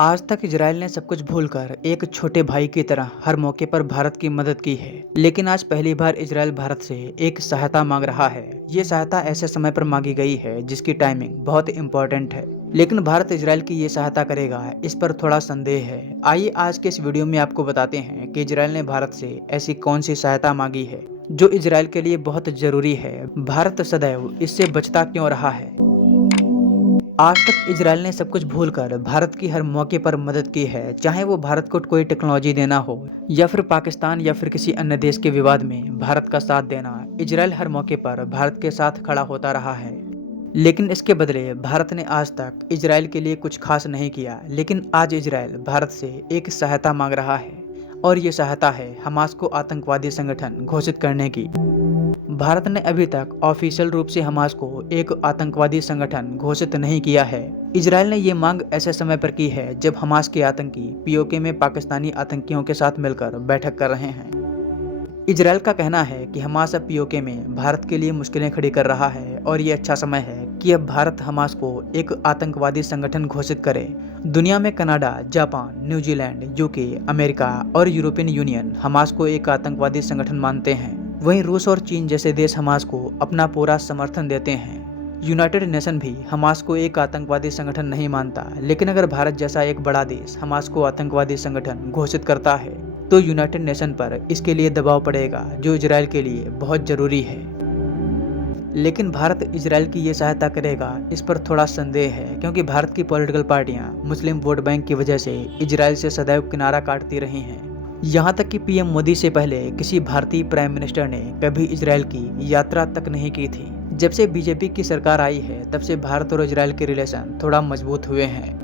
आज तक इजराइल ने सब कुछ भूलकर एक छोटे भाई की तरह हर मौके पर भारत की मदद की है। लेकिन आज पहली बार इजराइल भारत से एक सहायता मांग रहा है। ये सहायता ऐसे समय पर मांगी गई है जिसकी टाइमिंग बहुत इम्पोर्टेंट है। लेकिन भारत इजराइल की ये सहायता करेगा, इस पर थोड़ा संदेह है। आइए आज के इस वीडियो में आपको बताते हैं कि इजराइल ने भारत से ऐसी कौन सी सहायता मांगी है जो इजराइल के लिए बहुत जरूरी है। भारत सदैव इससे बचता क्यों रहा है। आज तक इजराइल ने सब कुछ भूलकर भारत की हर मौके पर मदद की है, चाहे वो भारत को कोई टेक्नोलॉजी देना हो या फिर पाकिस्तान या फिर किसी अन्य देश के विवाद में भारत का साथ देना। इजराइल हर मौके पर भारत के साथ खड़ा होता रहा है। लेकिन इसके बदले भारत ने आज तक इजराइल के लिए कुछ खास नहीं किया। लेकिन आज इजराइल भारत से एक सहायता मांग रहा है और ये सहायता है हमास को आतंकवादी संगठन घोषित करने की। भारत ने अभी तक ऑफिशियल रूप से हमास को एक आतंकवादी संगठन घोषित नहीं किया है। इजराइल ने ये मांग ऐसे समय पर की है जब हमास के आतंकी पीओके में पाकिस्तानी आतंकियों के साथ मिलकर बैठक कर रहे हैं। इजराइल का कहना है कि हमास अब पीओके में भारत के लिए मुश्किलें खड़ी कर रहा है और ये अच्छा समय है कि अब भारत हमास को एक आतंकवादी संगठन घोषित करे। दुनिया में Canada, Japan, New Zealand, UK, America और यूरोपियन यूनियन हमास को एक आतंकवादी संगठन मानते हैं। वहीं रूस और चीन जैसे देश हमास को अपना पूरा समर्थन देते हैं। यूनाइटेड नेशन भी हमास को एक आतंकवादी संगठन नहीं मानता। लेकिन अगर भारत जैसा एक बड़ा देश हमास को आतंकवादी संगठन घोषित करता है तो यूनाइटेड नेशन पर इसके लिए दबाव पड़ेगा, जो इजराइल के लिए बहुत जरूरी है। लेकिन भारत इजराइल की ये सहायता करेगा, इस पर थोड़ा संदेह है, क्योंकि भारत की पॉलिटिकल पार्टियां मुस्लिम वोट बैंक की वजह से इजराइल से सदैव किनारा काटती रही हैं। यहाँ तक कि पीएम मोदी से पहले किसी भारतीय प्राइम मिनिस्टर ने कभी इजराइल की यात्रा तक नहीं की थी। जब से बीजेपी की सरकार आई है तब से भारत और इजराइल के रिलेशन थोड़ा मजबूत हुए हैं।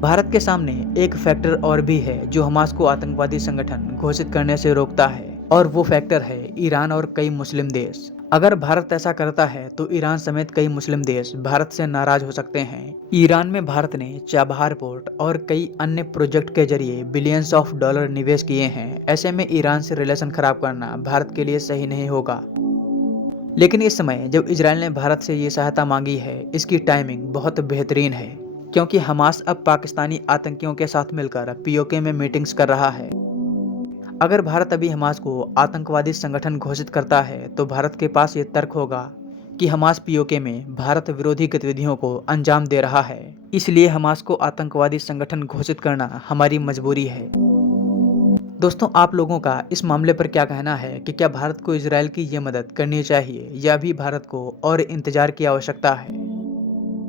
भारत के सामने एक फैक्टर और भी है जो हमास को आतंकवादी संगठन घोषित करने से रोकता है, और वो फैक्टर है ईरान और कई मुस्लिम देश। अगर भारत ऐसा करता है तो ईरान समेत कई मुस्लिम देश भारत से नाराज हो सकते हैं। ईरान में भारत ने चाबहार पोर्ट और कई अन्य प्रोजेक्ट के जरिए बिलियंस ऑफ डॉलर निवेश किए हैं। ऐसे में ईरान से रिलेशन खराब करना भारत के लिए सही नहीं होगा। लेकिन इस समय जब इजराइल ने भारत से ये सहायता मांगी है, इसकी टाइमिंग बहुत बेहतरीन है, क्योंकि हमास अब पाकिस्तानी आतंकियों के साथ मिलकर पीओके में मीटिंग्स कर रहा है। अगर भारत अभी हमास को आतंकवादी संगठन घोषित करता है तो भारत के पास ये तर्क होगा कि हमास पीओके में भारत विरोधी गतिविधियों को अंजाम दे रहा है, इसलिए हमास को आतंकवादी संगठन घोषित करना हमारी मजबूरी है। दोस्तों, आप लोगों का इस मामले पर क्या कहना है कि क्या भारत को इजराइल की ये मदद करनी चाहिए या भी भारत को और इंतजार की आवश्यकता है।